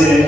Hare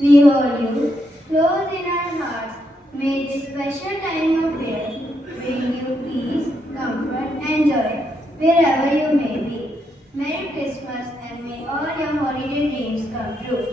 We hold you close in our hearts. May this special time of year bring you peace, comfort, and joy wherever you may be. Merry Christmas and may all your holiday dreams come true.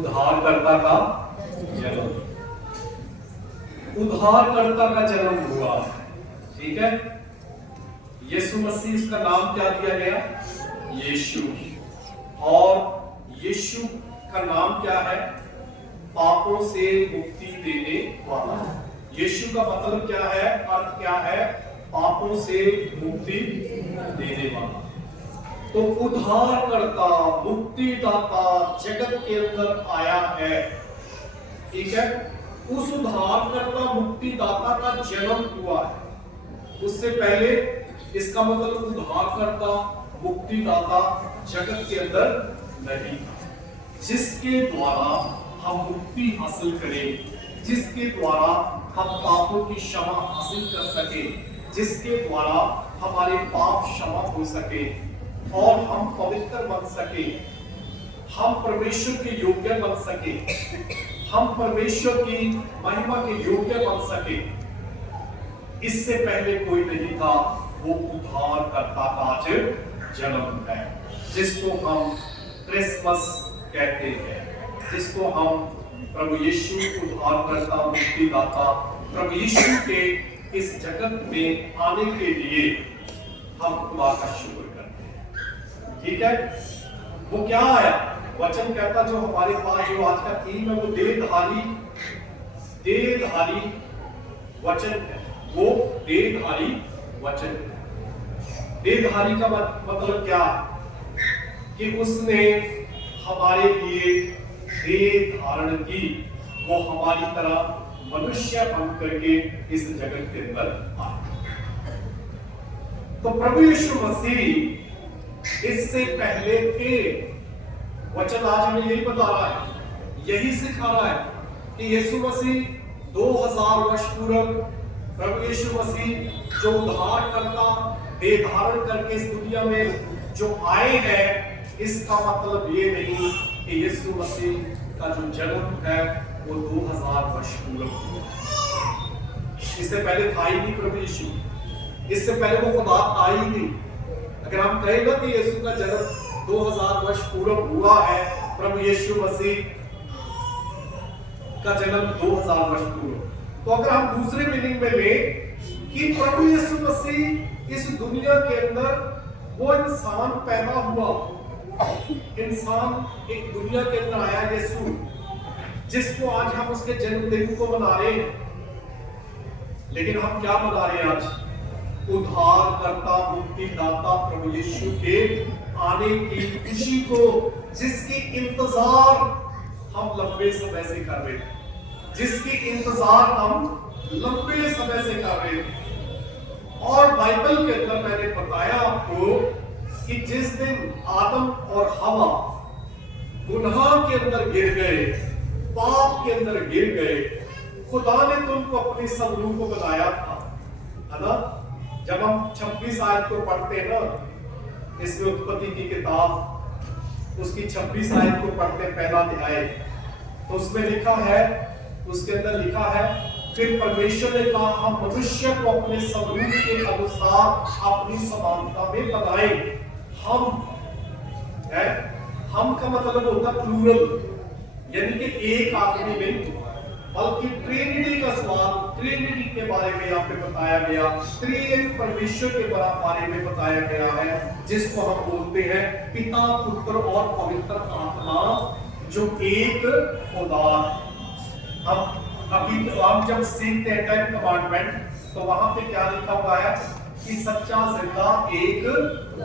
उद्धारकर्ता का जन्म, उद्धारकर्ता का जन्म हुआ। ठीक है, यीशु मसीह, इसका नाम क्या दिया गया? यीशु। और यीशु का नाम क्या है? पापों से मुक्ति देने वाला। यीशु का मतलब क्या है? अर्थ क्या है? पापों से मुक्ति देने वाला। तो उद्धारकर्ता, मुक्तिदाता जगत के अंदर आया है। ठीक है, उस उद्धारकर्ता मुक्तिदाता का जन्म हुआ है। उससे पहले इसका मतलब उद्धारकर्ता मुक्तिदाता जगत के अंदर नहीं था, जिसके द्वारा हम मुक्ति हासिल करें, जिसके द्वारा हम पापों की क्षमा हासिल कर सके, जिसके द्वारा हमारे पाप क्षमा हो सके और हम पवित्र बन सके, हम परमेश्वर के योग्य बन सके, हम परमेश्वर की महिमा के योग्य बन सके। इससे पहले कोई नहीं था। वो उद्धारकर्ता का आज जन्म है, जिसको हम क्रिसमस कहते हैं, जिसको हम प्रभु यीशु उद्धारकर्ता मुक्तिदाता प्रभु यीशु के इस जगत में आने के लिए हम खुदा का शुक्र करते हैं। ठीक है, वो क्या आया? वचन कहता, जो हमारे पास जो आज का थीम है, वो देहधारी वचन है। वो देहधारी वचन है। देहधारी का मतलब क्या है? कि उसने हमारे लिए देह धारण की, वो हमारी तरह मनुष्य बन करके इस जगत के अंदर आए। तो प्रभु यीशु मसीह इससे पहले थे। वचन आज हमें यही बता रहा है, यही सिखा रहा है कि यीशु मसीह 2000 वर्ष पूर्व प्रभु यीशु मसीह जो उद्धार करता, देह धारण करके इस दुनिया में जो आए हैं, इसका मतलब ये नहीं कि यीशु मसीह का जो जन्म है वो 2000 वर्ष पूर्व हुआ। इससे पहले था ही नहीं प्रभु यीशु, इससे पहले वो खुदा था ही नहीं। अगर हम कहें ना कि यीशु का जन्म 2000 वर्ष पूर्व हुआ है, प्रभु यीशु मसीह का जन्म 2000 वर्ष पूर्व, तो अगर हम दूसरे मीनिंग में लें कि प्रभु यीशु मसीह इस दुनिया के अंदर वो इंसान पैदा हुआ, इंसान एक दुनिया के अंदर आया यीशु, जिसको आज हम उसके जन्मदिन को मना रहे हैं। लेकिन हम क्या मना रहे हैं आज? उद्धारकर्ता मुक्तिदाता प्रभु यीशु के आने की खुशी को, जिसकी इंतजार हम लंबे समय से कर रहे थे, जिसकी इंतजार हम लंबे समय से कर रहे थे। और बाइबल के अंदर मैंने बताया आपको कि जिस दिन आदम और हवा गुनाह के अंदर गिर गए, पाप के अंदर गिर गए, खुदा ने तुमको अपने स्वरूप को बनाया था, है ना? जब हम 26 आयत को पढ़ते हैं ना, इसमें उत्पत्ति की किताब, उसकी 26 आयत को पढ़ते हैं, पहला अध्याय, तो उसमें लिखा है, उसके अंदर लिखा है, फिर परमेश्वर ने कहा हम मनुष्य को अपने स्वरूप के अनुसार अपनी समानता में बनाए। हम है, हम का मतलब होता प्लूरल, यानी कि एक आदमी नहीं, बल्कि ट्रिनिटी का सवाल, ट्रिनिटी के बारे में यहाँ पे बताया गया, त्रिएक परमेश्वर के बारे में बताया गया है, जिसको हम बोलते हैं पिता, पुत्र और पवित्र आत्मा, जो एक खुदा। हम जब सीखते हैं 10 कमांडमेंट, तो वहां पे क्या लिखा हुआ है कि सच्चा जिंदा एक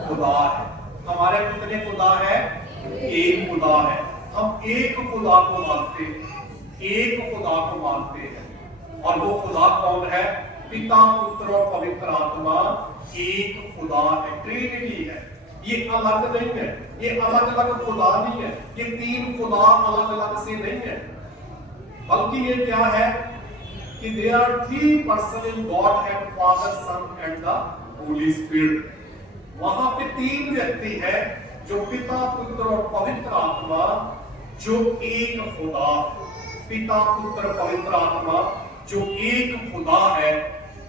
खुदा है। हमारे कितने खुदा है? एक खुदा है। हम एक खुदा को मानते हैं, एक खुदा को मानते हैं, और वो खुदा कौन है? पिता, पुत्र और पवित्र आत्मा एक खुदा है, ट्रिनिटी है। ये अलग नहीं है, ये अलग अलग खुदा नहीं है, ये तीन खुदा अलग अलग से नहीं है, बल्कि ये क्या है कि there are three persons in Godhead, Father, Son and the Holy Spirit। वहां पे तीन व्यक्ति है, जो पिता, पुत्र और पवित्र आत्मा, जो एक खुदा, पिता, पुत्र, पवित्र आत्मा, जो एक खुदा है।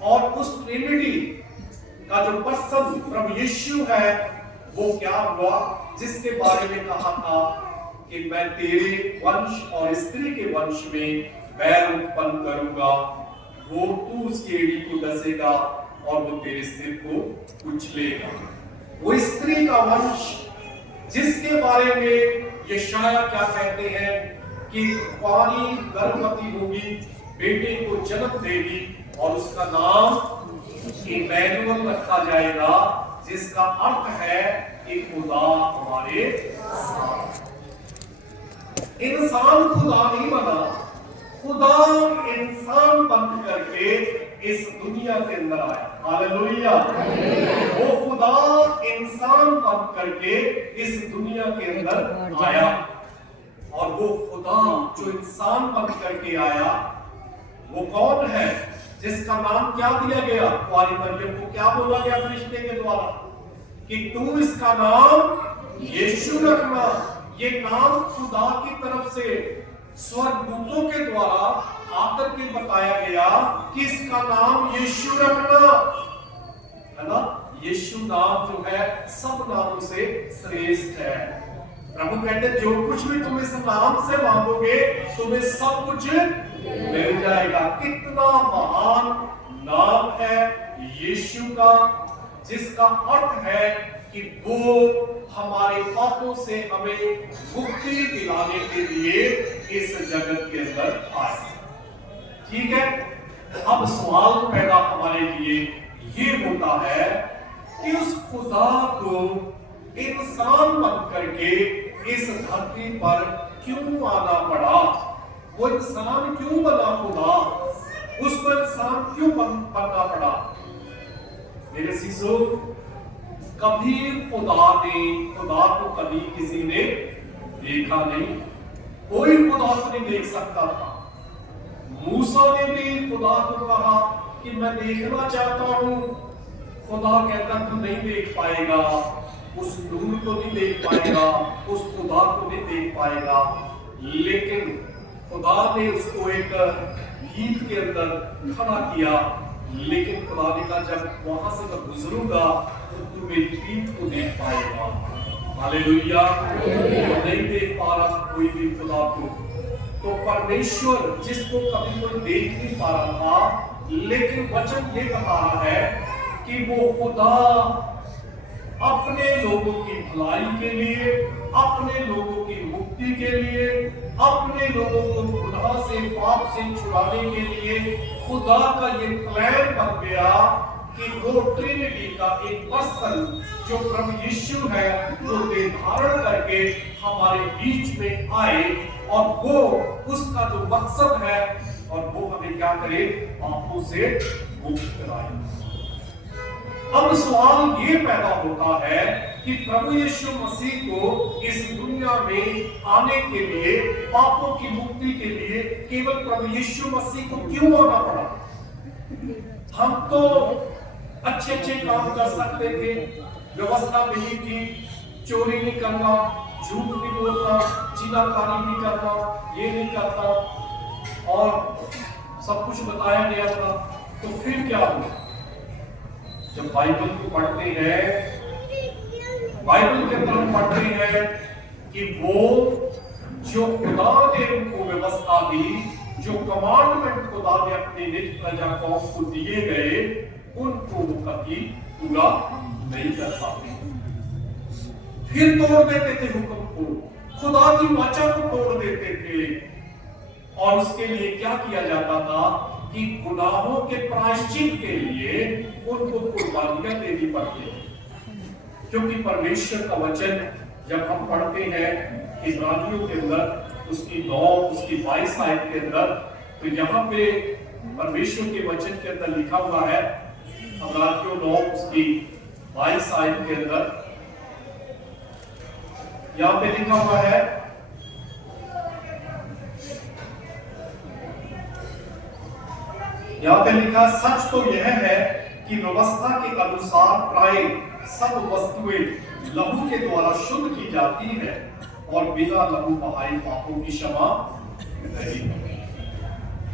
और उस ट्रिनिटी का जो पर्सन प्रभु यीशु है, वो क्या हुआ, जिसके बारे में कहा था कि मैं तेरे वंश और स्त्री के वंश में बैर उत्पन्न करूंगा, वो तू उसकी एड़ी को डसेगा और वो तेरे सिर को कुचलेगा। वो स्त्री का वंश, जिसके बारे में यशाया क्या कहते हैं कि कुंवारी गर्भवती होगी, बेटे को जन्म देगी और उसका नाम इमैनुअल रखा जाएगा, जिसका अर्थ है कि खुदा हमारे साथ। इंसान खुदा नहीं बना, खुदा इंसान बन करके इस दुनिया के अंदर आया। हालेलुया। वो खुदा इंसान बन करके इस दुनिया के अंदर आया, और वो खुदा जो इंसान बन करके आया, वो कौन है? जिसका नाम क्या दिया गया? कुंवारी मरियम को क्या बोला गया फरिश्ते के द्वारा कि तू इसका नाम यीशु रखना। ये नाम खुदा की तरफ से स्वर्गदूतों के द्वारा आकर के बताया गया कि इसका नाम यीशु रखना, है ना? यीशु नाम जो है सब नामों से श्रेष्ठ है। प्रभु कहते जो कुछ भी तुम इस नाम से मांगोगे, तुम्हें सब कुछ मिल जाएगा। कितना महान नाम है यीशु का, जिसका अर्थ है कि वो हमारे पापों से हमें मुक्ति दिलाने के लिए इस जगत के अंदर आए। ठीक है, अब सवाल पैदा हमारे लिए ये होता है कि उस खुदा को इंसान बन करके इस धरती पर क्यों आना पड़ा? वो इंसान क्यों बना खुदा? उसको इंसान क्यों बनना पड़ा? मेरे शिशु, कभी खुदा को कभी किसी ने देखा नहीं। कोई खुदा को नहीं देख सकता था। मूसा ने भी खुदा को कहा कि मैं देखना चाहता हूं। खुदा कहता तू नहीं देख पाएगा। उस नूर को नहीं देख पाएगा, उस खुदा को नहीं देख पाएगा। लेकिन खुदा ने उसको एक गीत के अंदर खड़ा किया। लेकिन खुदा ने कहा जब वहां से मैं गुजरूंगा तो तू मेरी पीठ को देख पाएगा। हालेलुया। वो नहीं देख पा रहा कोई भी खुदा को। तो परमेश्वर जिसको कभी कोई देख नहीं पा रहा था, लेकिन वचन ये बता रहा है कि वो खुदा अपने लोगों की भलाई के लिए, अपने लोगों की मुक्ति के लिए, अपने लोगों को गुनाह से, पाप से छुड़ाने के लिए खुदा का ये प्लान बन गया कि वो ट्रिनिटी का एक पर्सन जो प्रभु यीशु है वो देह धारण करके हमारे बीच में आए, और वो उसका जो मकसद है और वो हमें क्या करे, पापों से मुक्त कराए। अब सवाल ये पैदा होता है कि प्रभु यीशु मसीह को इस दुनिया में आने के लिए, पापों की मुक्ति के लिए केवल प्रभु यीशु मसीह को क्यों आना पड़ा? हम तो अच्छे अच्छे काम कर सकते थे, व्यवस्था मिली थी, चोरी नहीं करना, झूठ नहीं बोलना, चीनाकारी नहीं करना, ये नहीं करना, और सब कुछ बताया गया था। तो फिर क्या हुआ? जब बाइबल को पढ़ते हैं, बाइबल के अंदर हम पढ़ते हैं कि वो जो खुदा ने उनको व्यवस्था दी, जो कमांडमेंट खुदा ने अपने निज प्रजा कौम को दिए गए, उनको वो कभी पूरा नहीं कर पाते, फिर तोड़ देते थे हुक्म को, खुदा की वाचा को तोड़ देते थे। और उसके लिए क्या किया जाता था कि गुनाहों के प्रायश्चित के लिए उनको कुर्बानियां देनी पड़ती है। क्योंकि परमेश्वर का वचन जब हम पढ़ते हैं इब्रानियों के अंदर उसकी 9 उसकी 22 आयत के अंदर, तो यहाँ पे परमेश्वर के वचन के अंदर लिखा हुआ है, इब्रानियों 9 उसकी 22 आयत के अंदर यहाँ पे लिखा हुआ है, यहाँ पे लिखा, सच तो यह है कि व्यवस्था के अनुसार प्राय सब वस्तुएं लहू के द्वारा शुद्ध की जाती है, और बिना लहू बहाए पापों की क्षमा नहीं होती।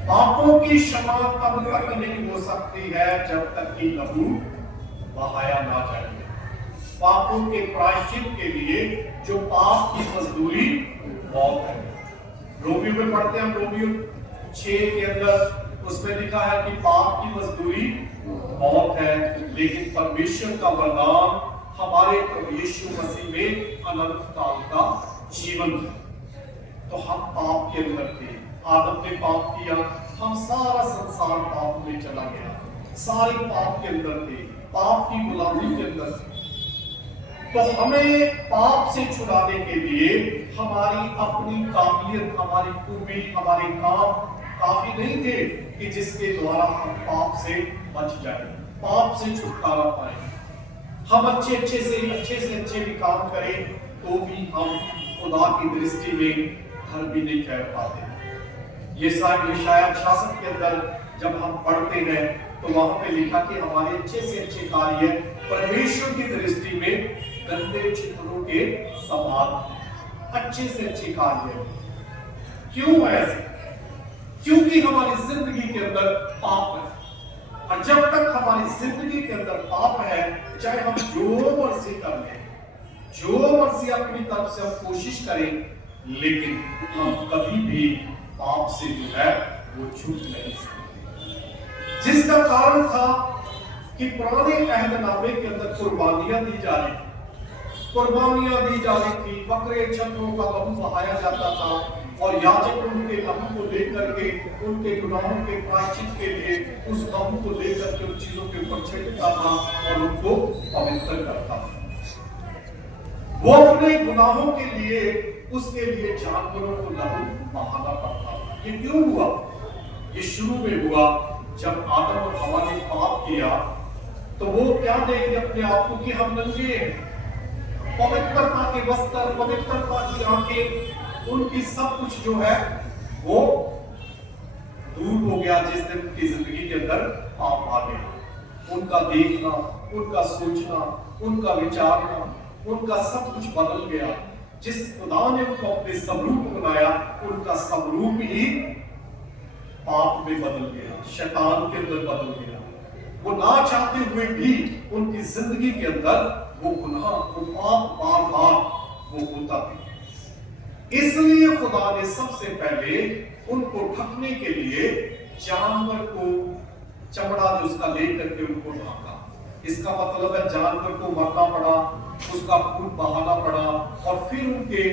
पापों की क्षमा तब तक नहीं हो सकती है जब तक कि लहू बहाया ना जाए। पापों के प्रायश्चित के लिए जो पाप की मजदूरी मौत है। रोमियो में पढ़ते हैं, रोमियो 6 के अंदर उसमें लिखा है कि पाप की मजदूरी मौत है, लेकिन परमेश्वर का वरदान हमारे प्रभु यीशु मसीह में अनंत काल का जीवन है। तो हम पाप के अंदर थे, आदम ने पाप किया, हम सारा संसार पाप में चला गया, सारे पाप के अंदर थे, पाप की गुलामी के अंदर थे। तो हमें पाप से छुड़ाने के लिए हमारी अपनी काबिलियत, हमारी खूबी, हमारे काम काफी नहीं थे कि जिसके द्वारा हम पाप से बच जाए, पाप से छुटकारा पाए। हम अच्छे से अच्छे भी काम करें तो भी हम खुदा की दृष्टि में धर्मी नहीं कह पाते। ये शायद शासन के अंदर जब हम पढ़ते हैं तो वहां पे लिखा कि हमारे अच्छे से अच्छे कार्य परमेश्वर की दृष्टि में गंदे चित्रों के समान। अच्छे से अच्छे कार्य क्यों ऐसे? क्योंकि हमारी जिंदगी के अंदर पाप है, और जब तक हमारी जिंदगी के अंदर पाप है, चाहे हम जो मर्जी कर लें, जो मर्जी अपनी तरफ से हम कोशिश करें, लेकिन हम कभी भी पाप से जो है वो छूट नहीं सकते। जिसका कारण था कि पुराने अहदनामे के अंदर कुर्बानियां दी जा रही थी, बकरे छकरों का लहू बहाया जाता था, और याजक उनके लहू को लेकर के उनके गुनाहों के प्रायश्चित के लिए उस लहू को लेकर के उन चीजों के ऊपर छिड़कता था और उनको पवित्र करता था। वो अपने गुनाहों के लिए उसके लिए जानवरों को लहू बहाना पड़ता था। ये क्यों हुआ? ये शुरू में हुआ जब आदम और हवा ने पाप किया, तो वो क्या देखे अपने आप को कि हम नंगे हैं। पवित्रता के वस्त्र, पवित्रता की आंखें, उनकी सब कुछ जो है वो दूर हो गया जिस दिन उनकी जिंदगी के अंदर पाप आ गया। उनका देखना, उनका सोचना, उनका विचारना, उनका सब कुछ बदल गया। जिस खुदा ने उनको अपने स्वरूप बनाया, उनका स्वरूप ही पाप में बदल गया, शैतान के अंदर बदल गया। वो ना चाहते हुए भी उनकी जिंदगी के अंदर वो गुनाह, वो पाप बार बार वो होता था। इसलिए खुदा ने सबसे पहले उनको ढकने के लिए जानवर को चमड़ा जो उसका लेकर के उनको ढका। इसका मतलब है जानवर को मरना पड़ा, उसका खून बहाना पड़ा, और फिर उनके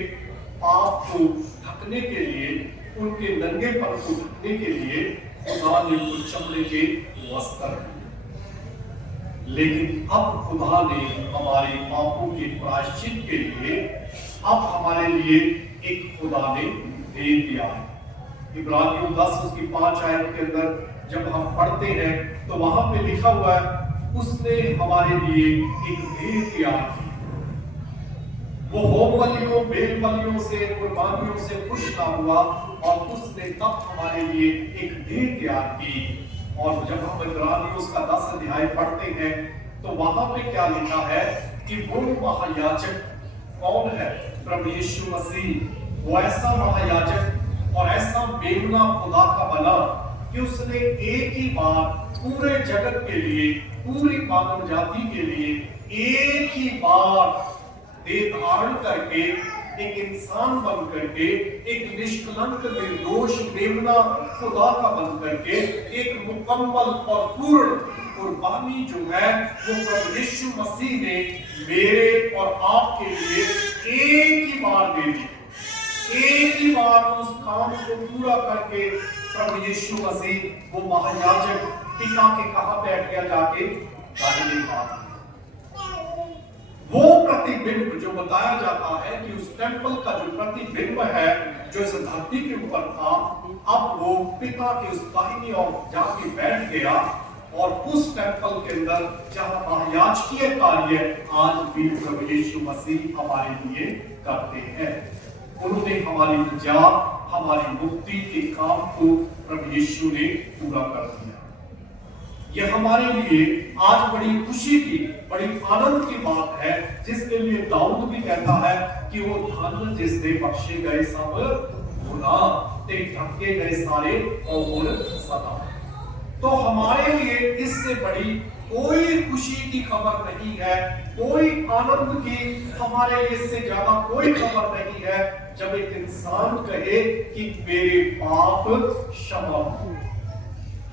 पाप को ढकने के लिए, उनके नंगेपन को ढकने के लिए खुदा ने उनको चमड़े के वस्त्र दिए। लेकिन अब खुदा ने हमारे पापों के प्रायश्चित के लिए अब हमारे लिए एक खुदा ने दे दिया है। इब्रानियों 10 उसकी 5 आयत के अंदर जब हम पढ़ते हैं तो वहां पे लिखा हुआ है, उसने हमारे लिए एक भेद तैयार की। वो होम बलियों, बेल बलियों से, कुर्बानियों से खुश ना हुआ, और उसने तब हमारे लिए एक भेद तैयार की। और जब हम इब्रानियों का 10 अध्याय पढ़ते हैं तो वहां पे क्या लिखा है कि वो महायाजक कौन है? प्रभु यीशु मसीह। वो ऐसा महायाजक और ऐसा मेमना खुदा का बना कि उसने एक ही बार पूरे जगत के लिए, पूरी मानव जाति के लिए एक ही बार देह धारण करके, एक इंसान बन करके, एक निष्कलंक निर्दोष मेमना खुदा का बन करके एक मुकम्मल और पूर्ण कुर्बानी जो है वो प्रभु यीशु मसीह ने मेरे और आपके लिए एक ही बार दे दी। एक ही बार उस काम को पूरा करके प्रभु यीशु मसीह वो महायाजक पिता के कहां बैठ गया जाके? दाहिने हाथ। वो प्रतिबिंब जो बताया जाता है कि उस टेंपल का जो प्रतिबिंब है जो इस धरती के ऊपर था, अब वो पिता के उस दाहिनी ओर जाके बैठ गया। और उस टेंपल के अंदर जहां महायाजकीय कार्य आज भी प्रभु यीशु मसीह हमारे लिए करते हैं। उन्होंने हमारी निजात, हमारी मुक्ति के काम को प्रभु यीशु ने पूरा कर दिया। यह हमारे लिए आज बड़ी खुशी की, बड़ी आनंद की बात है, जिसके लिए दाऊद भी कहता है कि वो धन जिसने बख्शे गए सब गुनाह, ते ढके गए सारे और सदा। तो हमारे लिए इससे बड़ी कोई खुशी की खबर नहीं है, कोई आनंद की हमारे लिए इससे ज्यादा कोई खबर नहीं है जब एक इंसान कहे कि मेरे पाप क्षमा हो।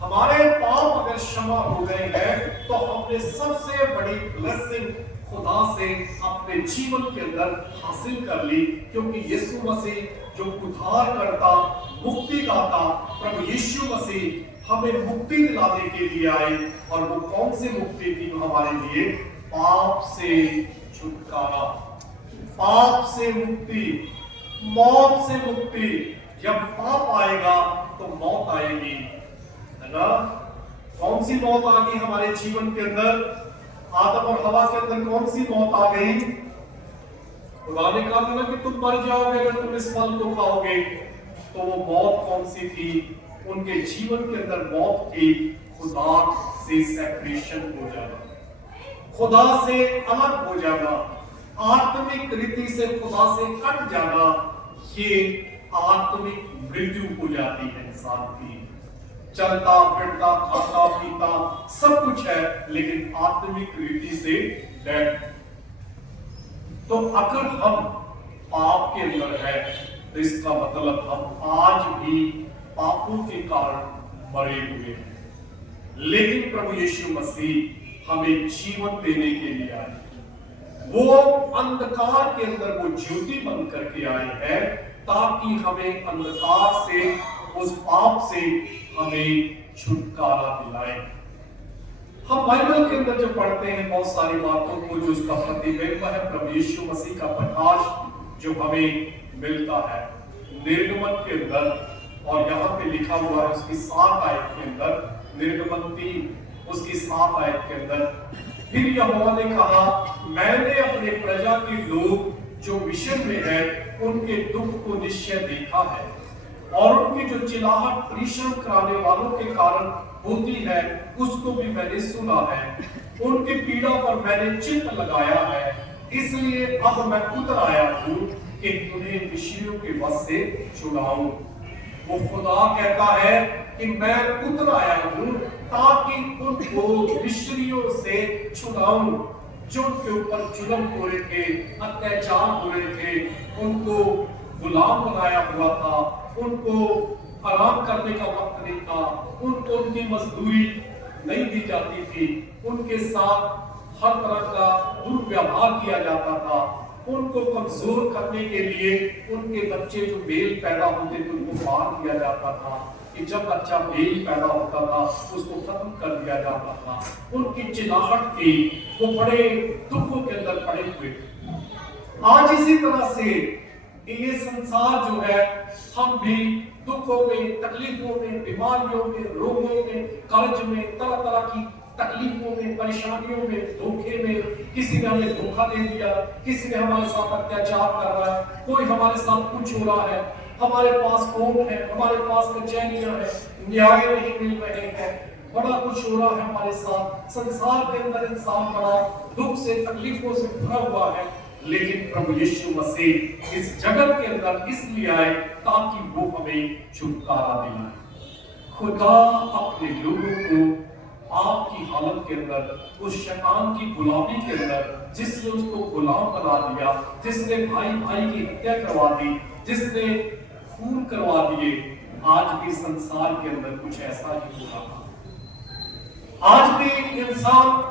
हमारे पाप अगर क्षमा हो गए हैं तो हमने सबसे बड़ी ब्लेसिंग खुदा से अपने जीवन के अंदर हासिल कर ली, क्योंकि यीशु मसीह जो उद्धार करता, मुक्ति दाता प्रभु यीशु मसीह हमें मुक्ति दिलाने के लिए आए। और वो कौन सी मुक्ति थी? हमारे लिए पाप से छुटकारा, पाप से मुक्ति, मौत से मुक्ति। जब पाप आएगा तो मौत आएगी, है ना? कौन सी मौत आ गई हमारे जीवन के अंदर? आदम और हवा के अंदर कौन सी मौत आ गई? खुदा ने कहा था ना कि तुम मर जाओगे अगर तुम इस फल को खाओगे। तो वो मौत कौन सी थी? उनके जीवन के अंदर मौत थी खुदा से सेपरेशन हो जाना, खुदा से अलग हो जाना, आत्मिक रीति से खुदा से कट जाना। ये आत्मिक मृत्यु हो जाती है इंसान की। चलता फिरता, खाता पीता सब कुछ है, लेकिन आत्मिक रीति से डेड। तो अगर हम पाप के अंदर है तो इसका मतलब हम आज भी पापों के कारण मरे हुए हैं। लेकिन प्रभु यीशु मसीह हमें जीवन देने के लिए आए। वो अंधकार के अंदर वो ज्योति बन करके आए हैं ताकि हमें अंधकार से, उस पाप से हमें छुटकारा दिलाए। हम बाइबल के अंदर जो पढ़ते हैं बहुत सारी बातों को, जो उसका प्रतिबिंब है प्रभु यीशु मसीह का प्रकाश जो हमें मिलता है निर्गमन के अंदर। और यहाँ पे लिखा हुआ है उसकी 7 आयत के अंदर, निर्गमन 3 उसकी 7 आयत के अंदर, फिर यहोवा ने कहा, मैंने अपने प्रजा के लोग जो मिस्र में है उनके दुख को निश्चय देखा है, और उनकी जो चिल्लाहट परिश्रम कराने वालों के कारण होती है उसको भी मैंने सुना है। उनकी पीड़ा पर मैंने चित्त लगाया है, इसलिए अब मैं उतर आया हूं कि तुम्हें मिस्रियों के वश से छुड़ाऊं। वो खुदा कहता है कि मैं उतर आया हूं ताकि उनको मिस्रियों से छुड़ाऊं, जो उनके ऊपर जुल्म हो रहे थे, अत्याचार हो रहे थे, उनको गुलाम बनाया हुआ था, उनको आराम करने का वक्त नहीं था, उनको उनकी मजदूरी नहीं दी जाती थी, उनके साथ हर तरह का दुर्व्यवहार किया जाता था, उनको कमजोर करने के लिए उनके बच्चे जो मेल पैदा होते थे उनको मार दिया जाता था, कि जब बच्चा मेल पैदा होता था उसको खत्म कर दिया जाता था। उनकी चिल्लाहट थी, वो बड़े दुखों के अंदर पड़े हुए थे। आज इसी तरह से ये संसार जो है, हम भी दुखों में, तकलीफों में, बीमारियों में, रोगों में, कर्ज में, तरह तरह की तकलीफों में, परेशानियों में, धोखे में, किसी ने हमें धोखा दे दिया, किसी ने हमारे साथ अत्याचार कर रहा है, कोई हमारे साथ कुछ हो रहा है, हमारे पास कोर्ट है, हमारे पास कचहरियां हैं, न्याय नहीं मिल रहे हैं, बड़ा कुछ हो रहा है हमारे साथ। संसार के अंदर इंसान बड़ा दुख से, तकलीफों से भरा हुआ है, लेकिन प्रभु यीशु मसीह इस जगत के अंदर इसलिए आए ताकि वो हमें छुटकारा दिलाए। खुदा अपने लोगों को आपकी हालत के अंदर, उस शैतान की गुलामी के अंदर, जिसने उसको गुलाम बना दिया, जिसने भाई भाई की हत्या करवा दी, जिसने खून करवा दिए, आज भी संसार के अंदर कुछ ऐसा ही हो रहा। आज भी इंसान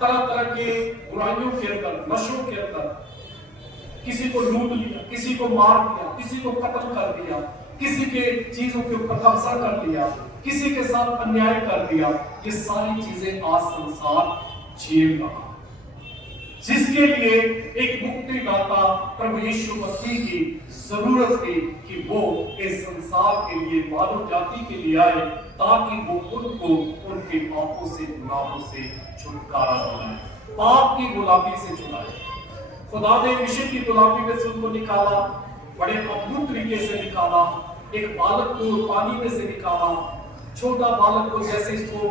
तरह तरह के बुराइयों के अंदर, नशों के अंदर, किसी को लूट लिया, किसी को मार दिया, किसी को कत्ल कर दिया, किसी के चीजों के ऊपर कब्जा कर लिया, किसी के साथ अन्याय कर दिया, ये सारी चीजें आज संसार झेल रहा, जिसके लिए एक मुक्तिदाता प्रभु यीशु मसीह की जरूरत थी कि वो इस संसार के लिए, मानव जाति के लिए आए, ताकि वो उनको उनके पापों से, गुनाहों से छुटकारा दिलाए, पाप की गुलामी से छुड़ाए। खुदा ने विषय की गुलामी में से उनको निकाला, बड़े अद्भुत तरीके से निकाला। एक बालक को पानी में से निकाला, छोटा बालक को जैसे इसको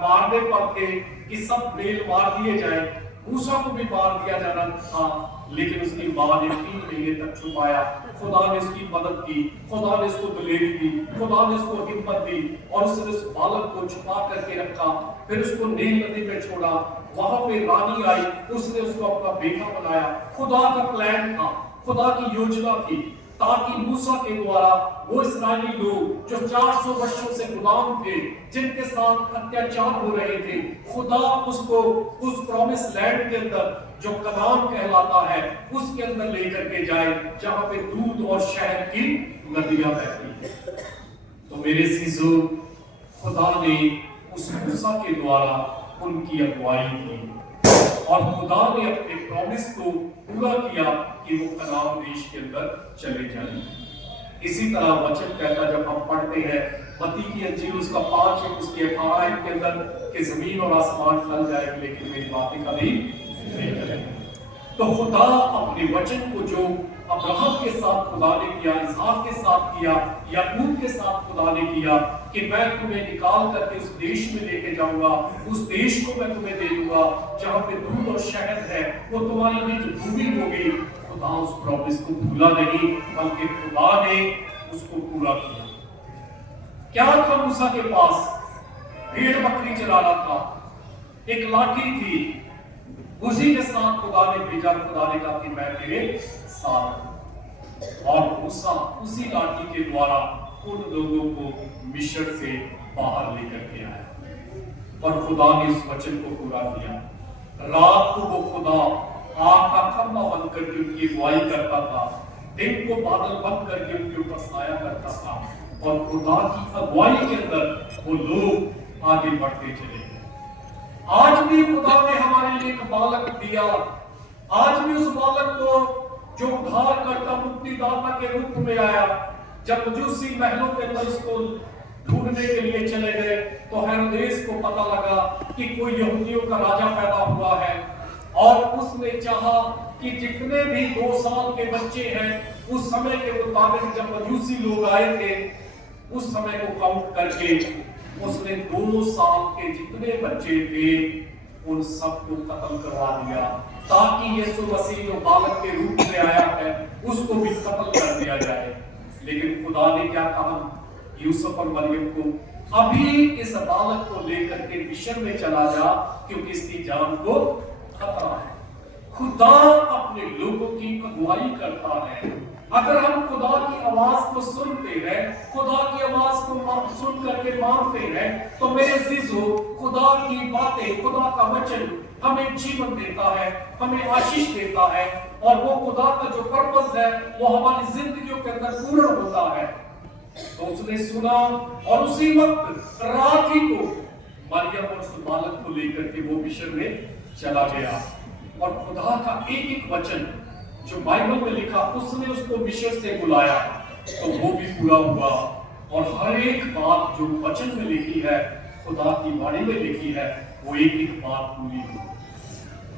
मारने पर थे कि सब बैल मार दिए जाए, मूसा को भी मार दिया जाना था, लेकिन उसकी मां ने 3 महीने तक छुपाया। खुदा ने उसकी मदद की, खुदा ने उसको दिलेरी दी, खुदा ने उसको हिम्मत दी, और उसने उस बालक को छुपा करके रखा। फिर उसको नील नदी में छोड़ा, वहां पे रानी आई, उसने उसको अपना बेटा बनाया। खुदा का प्लान था, खुदा की योजना थी, ताकि मूसा के द्वारा वो इस्राएली लोग जो 400 वर्षों से गुलाम थे, जिनके साथ अत्याचार हो रहे थे, खुदा उसको उस प्रॉमिस लैंड के अंदर जो कनान कहलाता है उसके अंदर लेकर के जाए, जहां पे दूध और शहद की नदियां बहती हैं। तो मेरे सीजो, खुदा ने उस मूसा के द्वारा उनकी अगुवाई की, और खुदा ने अपने प्रॉमिस को पूरा किया कि वो कनान देश के अंदर चले जाएंगे। इसी तरह वचन कहता, जब हम पढ़ते हैं मत्ती की अंजील उसका 5 उसके 18 के अंदर कि जमीन और आसमान टल जाएंगे लेकिन मेरी बातें कभी नहीं टलेंगी। तो खुदा अपने वचन को जो अब्राहम के साथ खुदा ने किया, इसहाक के साथ किया, याकूब के साथ खुदा ने किया कि मैं तुम्हें निकाल करके उस देश में लेके जाऊंगा, उस देश को मैं तुम्हें दे दूंगा जहां पे दूध और शहद है, वो तुम्हारी निज भूमि होगी। खुदा उस प्रॉमिस को भूला नहीं, बल्कि खुदा ने उसको पूरा किया। क्या था मूसा के पास? भेड़ बकरी चरा रहा था, एक लाठी थी, उसी के साथ खुदा ने भेजा। खुदा ने कहा कि मैं तेरे साथ, और मूसा उसी लाठी के द्वारा उन लोगों को मिस्र से बाहर लेकर के आया, और खुदा ने इस वचन को पूरा किया। रात को वो खुदा आग का खंभा बन करके उनकी अगुवाई करता था, दिन को बादल बंद करके उनके ऊपर साया करता था, और खुदा की अगुवाई के अंदर वो लोग आगे बढ़ते चले गए। आज भी खुदा ने हमारे लिए एक बालक दिया, आज भी उस बालक को जो उद्धारकर्ता मुक्तिदाता के रूप में आया, जब मजूसी महलों के अंदर उसको ढूंढने के लिए चले गए, तो हेरोदेस को पता लगा कि कोई यहूदियों का राजा पैदा हुआ है, और उसने चाहा कि जितने भी 2 साल के बच्चे हैं, उस समय के मुताबिक जब मजूसी लोग आए थे, उस समय को काउंट करके उसने 2 साल के जितने बच्चे थे उन सबको कत्ल करवा दिया, ताकि यीशु मसीह जो बालक के रूप में आया है उसको भी कत्ल कर दिया जाए। लेकिन खुदा ने क्या कहा यूसुफ और मरियम को, अभी इस बालक को लेकर के मिस्र में चला जा, क्योंकि इसकी जान को खतरा है। खुदा अपने लोगों की अगुवाई करता है। अगर हम खुदा की आवाज को सुनते हैं, खुदा की आवाज को सुन करके मानते हैं, तो मेरे अजीजों, खुदा की बातें, खुदा का वचन हमें जीवन देता है, हमें आशीष देता है, और वो खुदा का जो पर्पस है वो हमारी जिंदगियों के अंदर पूर्ण होता है। तो उसने सुना और उसी वक्त रात ही को मरियम और उस बालक को लेकर के वो मिस्र में चला गया। और खुदा का एक एक वचन जो बाइबल में लिखा, उसने उसको मिस्र से बुलाया, तो वो भी पूरा हुआ। और हर एक बात जो वचन में लिखी है, खुदा की वाणी में लिखी है, वो एक एक बात पूरी हुई।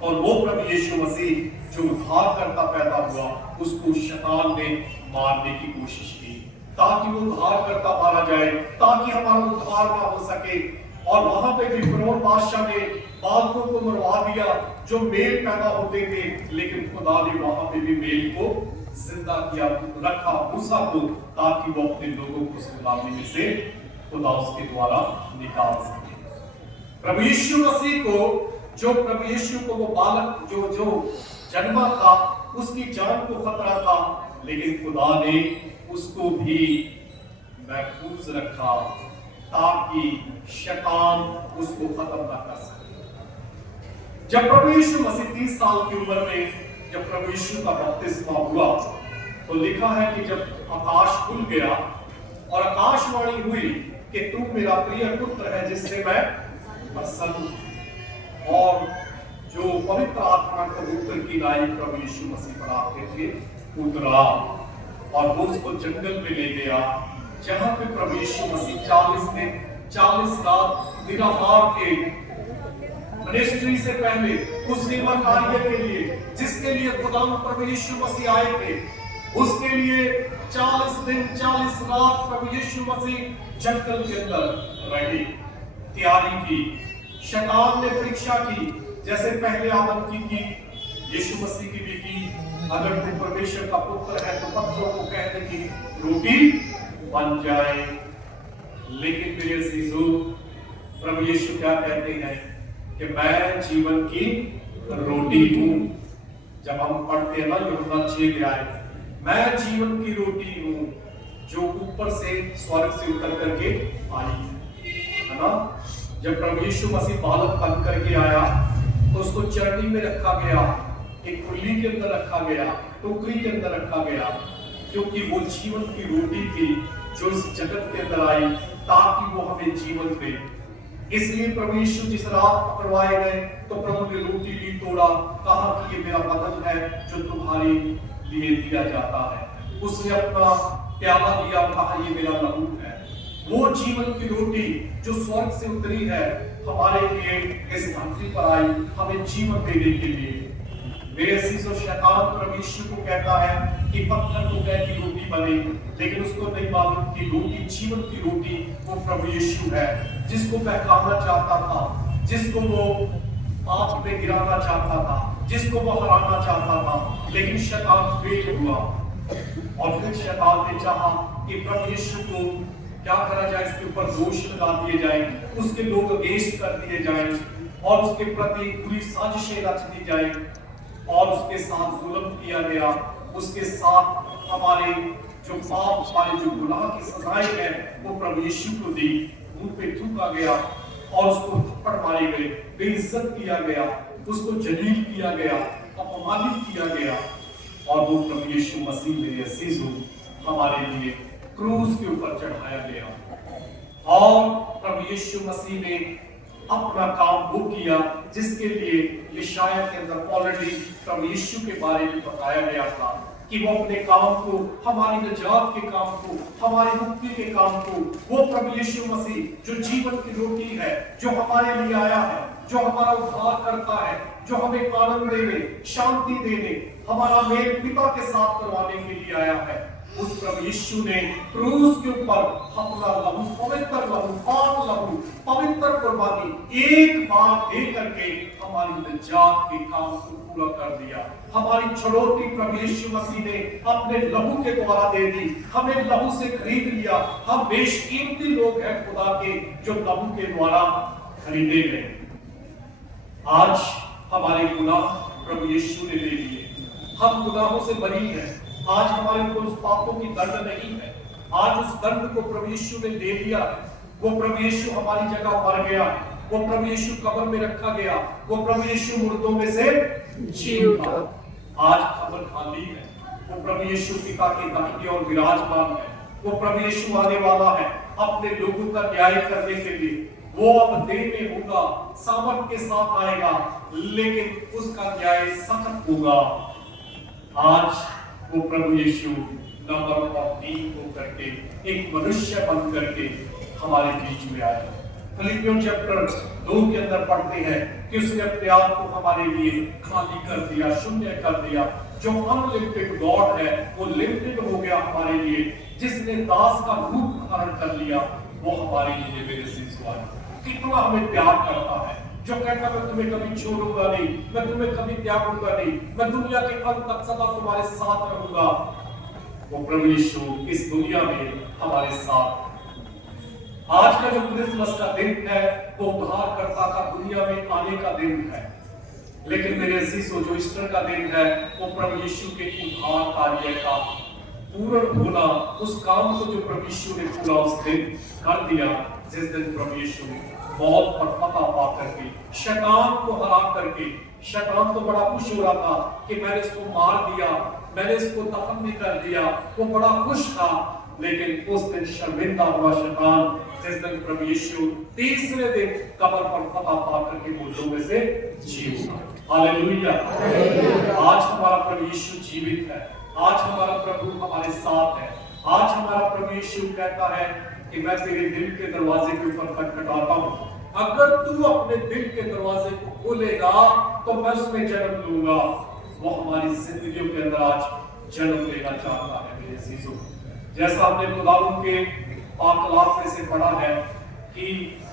और वो प्रभु यीशु मसीह जो उद्धार करता पैदा हुआ, उसको शैतान ने मारने की कोशिश की, ताकि वो उद्धार करता मारा जाए, ताकि हमारा उद्धार ना हो सके। और वहां पे भी फिरौन बादशाह ने बालकों को मरवा दिया जो मेल पैदा होते थे, लेकिन खुदा ने वहां पे भी मेल को जिंदा किया, रखा मूसा को, ताकि वो अपने लोगों को उस गुलामी में से खुदा उसके द्वारा निकाल सके। प्रभु यीशु मसीह को, जो प्रभु यीशु को वो बालक जो जन्मा था, उसकी जान को खतरा था, लेकिन खुदा ने उसको भी महफूज रखा ताकि शैतान उसको खत्म ना कर सके। जब प्रभु यीशु मसीह 30 साल की उम्र में जब प्रभु यीशु का बपतिस्मा हुआ, तो लिखा है कि जब आकाश खुल गया और आकाशवाणी हुई कि तू मेरा प्रिय पुत्र है जिससे मैं प्रसन्न हूं। और जो पवित्र आत्मा कबूतर की लाई प्रभु यीशु मसीह पर आते थे, उतरा और वो उसको जंगल में ले गया, जहां पे प्रभु यीशु मसीह 40 दिन 40 रात निराहार के मिनिस्ट्री से पहले उस सेवा कार्य के लिए जिसके लिए खुदा प्रभु यीशु मसीह आए थे, उसके लिए 40 दिन 40 रात प्रभु यीशु मसीह जंगल के अंदर रहे, तैयारी की। शैतान ने परीक्षा की, जैसे पहले आदम की यीशु मसीह की भी की। अगर तू परमेश्वर का पुत्र है तो पत्थरों को कह दे कि रोटी बन जाए। लेकिन मेरे अजीजों, प्रभु यीशु क्या कहते हैं कि मैं जीवन की रोटी हूं। जब हम पढ़ते हैं ना यूहन्ना 6 मैं जीवन की रोटी हूं जो ऊपर से स्वर्ग से उतर करके आई है ना। जब प्रभु यीशु मसीह बालक बन करके आया तो उसको चरनी में रखा गया, एक कुल्ली के अंदर रखा गया, टोकरी के अंदर रखा गया, क्योंकि वो जीवन की रोटी थी जो इस जगत के अंदर आई ताकि वो हमें जीवन दे। इसलिए प्रभु यीशु जिस रात पकड़वाए गए तो प्रभु ने रोटी भी तोड़ा, कहा कि ये मेरा बदन है जो तुम्हारे लिए दिया जाता है। उसने अपना प्याला दिया, कहा ये मेरा लहू है। वो जीवन की रोटी जो स्वर्ग से उतरी है हमारे लिए इस धरती पर आई, हमें जीवन देने के लिए। मेरे अजीजों, शैतान प्रभु यीशु को कहता है कि पत्थर को कह की रोटी बने, लेकिन उसको नहीं मालूम कि रोटी, जीवन की रोटी वो प्रभु यीशु है, जिसको बहकाना चाहता था, जिसको वो पाप में गिराना चाहता था, जिसको वो हराना चाहता था। लेकिन शैतान फेल हुआ और फिर शैतान ने चाहा कि प्रभु यीशु को क्या करा जाए, इसके ऊपर दोष लगा दिए जाए, उसके लोग अगेंस्ट कर दिए जाए और उसके प्रति पूरी साजिशें रच दी जाए और उसके साथ जुल्म किया गया। उसके साथ हमारे जो पाप, हमारे जो गुनाह की सजाएं हैं वो प्रभु यीशु को दी, मुंह पे थूका गया और उसको थप्पड़ मारे गए, बेइज्जत किया गया, उसको जलील किया गया, अपमानित किया गया। और वो प्रभु यीशु मसीह मेरे अजीजों हमारे लिए क्रूस के ऊपर चढ़ाया गया और प्रभु यीशु मसीह ने अपना काम वो किया जिसके लिए यशायाह के अंदर ऑलरेडी प्रभु यीशु के बारे में बताया गया था कि वो अपने काम को, हमारी निजात के काम को, हमारी मुक्ति के काम को, वो प्रभु यीशु मसीह जो जीवन की रोटी है, जो हमारे लिए आया है, जो हमारा उद्धार करता है, जो हमें आनंद देने, शांति देने, हमारा मेल पिता के साथ करवाने के लिए आया है, उस प्रभु यीशु ने क्रूस के ऊपर अपना लहू, पवित्र लहू, पाक लहू, पवित्र कुर्बानी एक बार दे करके हमारी निजात के काम को पूरा कर दिया। हमारी छड़ौती प्रभु यीशु मसीह ने अपने लहू के द्वारा दे दी, हमें लहू से खरीद लिया। हम बेशकीमती लोग हैं खुदा के, जो लहू के द्वारा खरीदे गए। आज हमारे गुनाह प्रभु यीशु ने ले लिए, हम गुनाहों से बरी हैं। आज हमारे ऊपर उस पापों की दंड नहीं है, आज उस दंड को प्रभु यीशु ने ले लिया है। वो प्रभु यीशु हमारी जगह मर गया, वो प्रभु यीशु कब्र में रखा गया, वो प्रभु यीशु मुर्दों में से जी उठा। आज कब्र खाली है, वो प्रभु यीशु पिता के दाहिने और विराजमान है। वो प्रभु यीशु आने वाला है अपने लोगों का न्याय करने के लिए। वो अब देह में होगा, सामर्थ के साथ आएगा, लेकिन उसका न्याय सख्त होगा। आज वो प्रभु यीशु नंबर और दीन हो करके एक मनुष्य बन करके हमारे बीच में आया। फिलिपियों चैप्टर 2 के अंदर पढ़ते हैं कि उसने अपने आप को हमारे लिए खाली कर दिया, शून्य कर दिया। जो अनलिमिटेड गॉड है वो लिमिटेड हो गया हमारे लिए। जिसने दास का रूप धारण कर लिया वो हमारे लिए मेरे सिसवार कितना हमें प्यार करता है, जो कहता मैं तुम्हें कभी छोड़ूंगा नहीं, मैं तुम्हें कभी त्यागूंगा नहीं, मैं दुनिया के अंत तक सदा तुम्हारे साथ रहूंगा। वो प्रभु यीशु इस दुनिया में हमारे साथ। आज का जो क्रिसमस का दिन है वो उद्धारकर्ता का दुनिया में आने का दिन है, लेकिन मेरे अजीजों जो ईस्टर का दिन है वो प्रभु यीशु के उद्धार कार्य का पूर्ण होना, उस काम को जो प्रभु यीशु ने पूरा उस दिन कर दिया, जिस दिन प्रभु यीशु मौत पर फतह पा करके, शैतान को हरा करके। शैतान तो बड़ा खुश हो रहा था कि मैंने इसको मार दिया, मैंने इसको दफन भी कर दिया, वो बड़ा खुश था। लेकिन उस दिन शर्मिंदा हुआ शैतान, जिस दिन प्रभु यीशु तीसरे दिन कब्र पर फतह पा करके मुर्दों में से जी उठा। हालेलुया। आज हमारा प्रभु यीशु जीवित है, आज हमारा प्रभु हमारे साथ है। आज हमारा प्रभु यीशु कहता है कि मैं तेरे दिल के दरवाजे के ऊपर खटखटाता हूँ, अगर तू अपने दिल के दरवाजे को खोलेगा तो मैं उसमें जन्म लूंगा। वो हमारी जिंदगियों के अंदर आज जन्म लेना चाहता है मेरे अजीजों। जैसा हमने खुदावंद के पाक कलाम में से पढ़ा है कि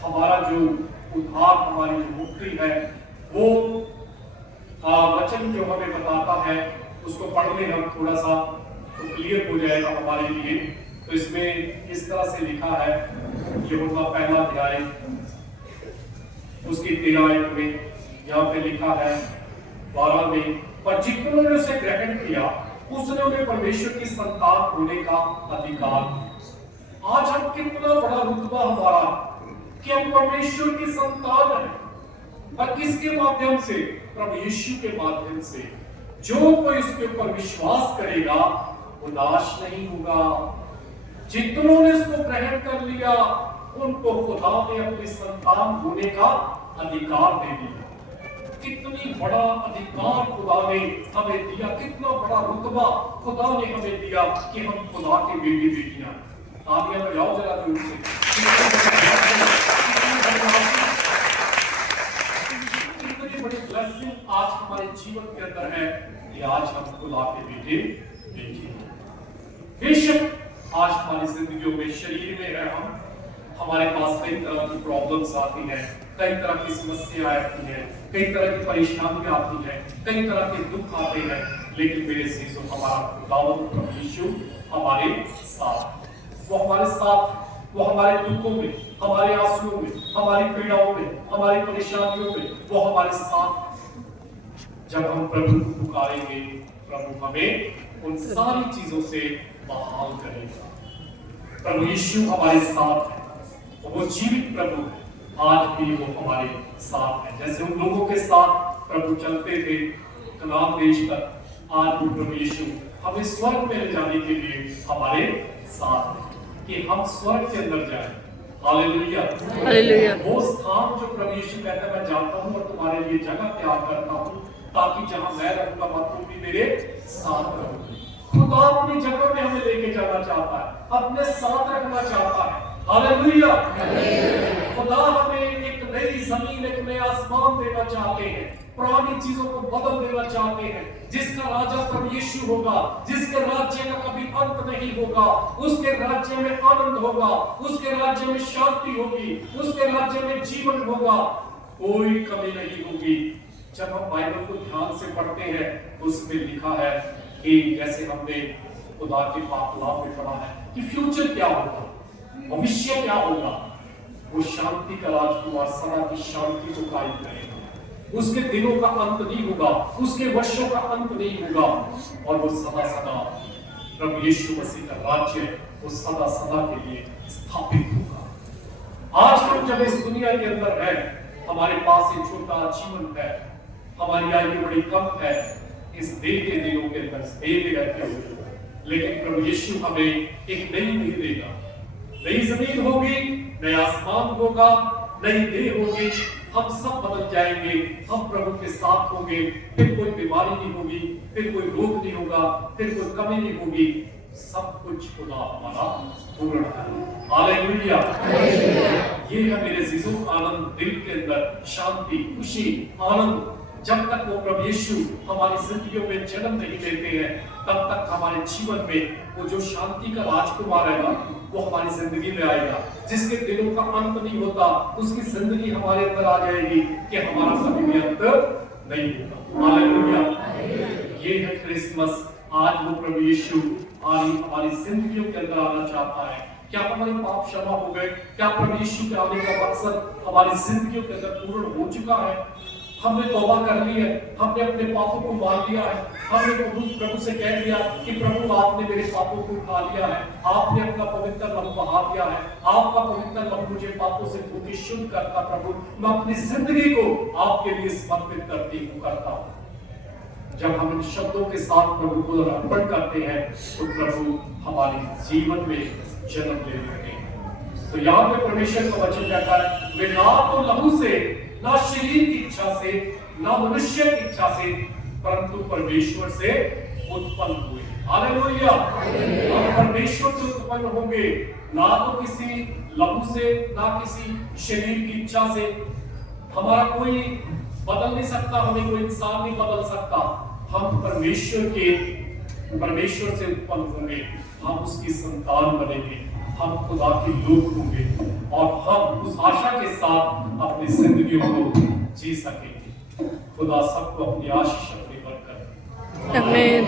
हमारा जो उद्धार, हमारी जो मुक्ति है, वो वचन जो हमें बताता है उसको पढ़ने हम थोड़ा सा तो क्लियर हो जाएगा हमारे लिए। तो इसमें इस तरह से लिखा है, यूहन्ना पहला अध्याय उसकी 13 आयत में यहाँ पे लिखा है 12 में, पर जितनों ने उसे ग्रहण किया उसने उन्हें परमेश्वर की संतान होने का अधिकार। आज हम कितना बड़ा रुतबा हमारा कि हम परमेश्वर की संतान हैं, और किसके माध्यम से? प्रभु यीशु के माध्यम से। जो कोई इसके ऊपर विश्वास करेगा वो नाश नहीं होगा। जितनों ने इसको ग्रहण कर लिया उनको खुदा ने अपनी संतान होने का अधिकार दे दिया। कितनी बड़ा अधिकार खुदा ने हमें दिया, कितना बड़ा रुतबा खुदा ने हमें दिया कि हम खुदा के बेटे बेटियां। तालियां बजाओ जरा जोर से। कितनी बड़ी ब्लेसिंग आज हमारे जीवन के अंदर है कि आज हम खुदा के बेटे बेटी हैं। बेशक आज हमारी जिंदगियों में शरीर में है हम, हमारे पास कई तरह की प्रॉब्लम्स आती हैं, कई तरह की समस्याएं आती हैं, कई तरह की परेशानियां आती हैं, कई तरह के दुख आते हैं, लेकिन मेरे अजीजों हमारा खुदावंद प्रभु यीशु हमारे साथ, वो हमारे साथ, वो हमारे दुखों में, हमारे आंसुओं में, हमारी पीड़ाओं में, हमारी परेशानियों में, वो हमारे साथ। जब हम प्रभु को पुकारेंगे प्रभु हमें उन सारी चीजों से बहाल करेगा। प्रभु यीशु हमारे साथ है, वो जीवित प्रभु है, आज भी वो हमारे साथ है। जैसे उन लोगों के साथ प्रभु चलते थे कनान देश तक, आज भी प्रभु यीशु हमें स्वर्ग में ले जाने के लिए हमारे साथ है कि हम स्वर्ग के अंदर जाएं। Hallelujah, hallelujah. वो स्थान जो प्रभु यीशु कहता है मैं जाता हूँ और तुम्हारे लिए जगह तैयार करता हूँ, ताकि जहां मैं रहूंगा वहां तुम भी मेरे साथ रहोगे। खुदा अपनी जगह में हमें लेके जाना चाहता है, अपने साथ रखना चाहता है। हालेलुया। खुदा हमें एक नई जमीन, एक नया आसमान देना चाहते हैं, पुरानी चीजों को बदल देना चाहते हैं। जिसका राजा प्रभु यीशु होगा, जिसके राज्य का कभी अंत नहीं होगा, उसके राज्य में आनंद होगा, उसके राज्य में शांति होगी, उसके राज्य में जीवन होगा, कोई कमी नहीं होगी। जब हम बाइबल को ध्यान से पढ़ते हैं तो उसमें लिखा है कि जैसे हमने खुदा के पाकलाम में पढ़ा है कि फ्यूचर क्या होगा, भविष्य क्या होगा, वो शांति का राजकुमार सदा की शांति को कायम करेगा। उसके दिनों का अंत नहीं होगा, उसके वर्षों का अंत नहीं होगा, और वो सदा सदा प्रभु यीशु मसीह का राज्य वो सदा सदा के लिए स्थापित होगा। आज हम जब इस दुनिया के अंदर हैं, हमारे पास एक छोटा जीवन है, हमारी आयु बड़ी कम है, इस देह के दिनों के अंदर देह में रहते हुए, लेकिन प्रभु यीशु हमें एक नई देह देगा। नई जमीन होगी, नया आसमान होगा, नई देह होगी, हम सब बदल जाएंगे, हम प्रभु के साथ होंगे, फिर कोई बीमारी नहीं होगी, फिर कोई रोग नहीं होगा, फिर कोई कमी नहीं होगी, सब कुछ खुदा हमारा पूर्ण है। हालेलुया। ये है मेरे अजीजों आनंद, दिल के अंदर शांति, खुशी, आनंद। जब तक वो प्रभु यीशु हमारी जिंदगियों में जन्म नहीं लेते हैं, तब तक हमारे जीवन में वो जो शांति का राजकुमार है ना, वो हमारी जिंदगी में आएगा। जिसके दिनों का अंत नहीं होता, उसकी जिंदगी हमारे अंदर आ जाएगी कि हमारा कभी भी अंत नहीं होगा। हालेलुया। ये है क्रिसमस। आज वो प्रभु यीशु हमारी जिंदगियों के अंदर आना चाहता है। क्या हमारे पाप क्षमा हो गए? क्या प्रभु यीशु के आने का मकसद हमारी जिंदगियों के अंदर पूर्ण हो चुका है? हमने तौबा कर ली है, हमने अपने पापों को मान लिया है, हमने प्रभु से कह दिया कि प्रभु आपने मेरे पापों को उठा लिया है, आपने अपना पवित्र लहू बहा दिया है, आपका पवित्र लहू मुझे पापों से धो के शुद्ध करता। प्रभु मैं अपनी जिंदगी को आपके लिए समर्पित करता हूँ। जब हम इन शब्दों के साथ प्रभु को अर्पण करते हैं तो प्रभु हमारे जीवन में जन्म ले लेते हैं। तो यहाँ पे परमेश्वर का वचन कहता है, वे ना तो लहू से, ना शरीर की इच्छा से, ना मनुष्य की इच्छा से, परंतु परमेश्वर से उत्पन्न हुए। हालेलुया। हम परमेश्वर से उत्पन्न होंगे, ना तो किसी लहू से, ना किसी शरीर की इच्छा से। हमारा कोई बदल नहीं सकता, हमें कोई इंसान नहीं बदल सकता। हम परमेश्वर से उत्पन्न होंगे, हम उसकी संतान बनेंगे, हम खुदा के लोग होंगे, और हम उस आशा के साथ अपनी जिंदगी को जी सकेंगे। खुदा सबको अपनी आशीष अपनी बरकत। आमीन।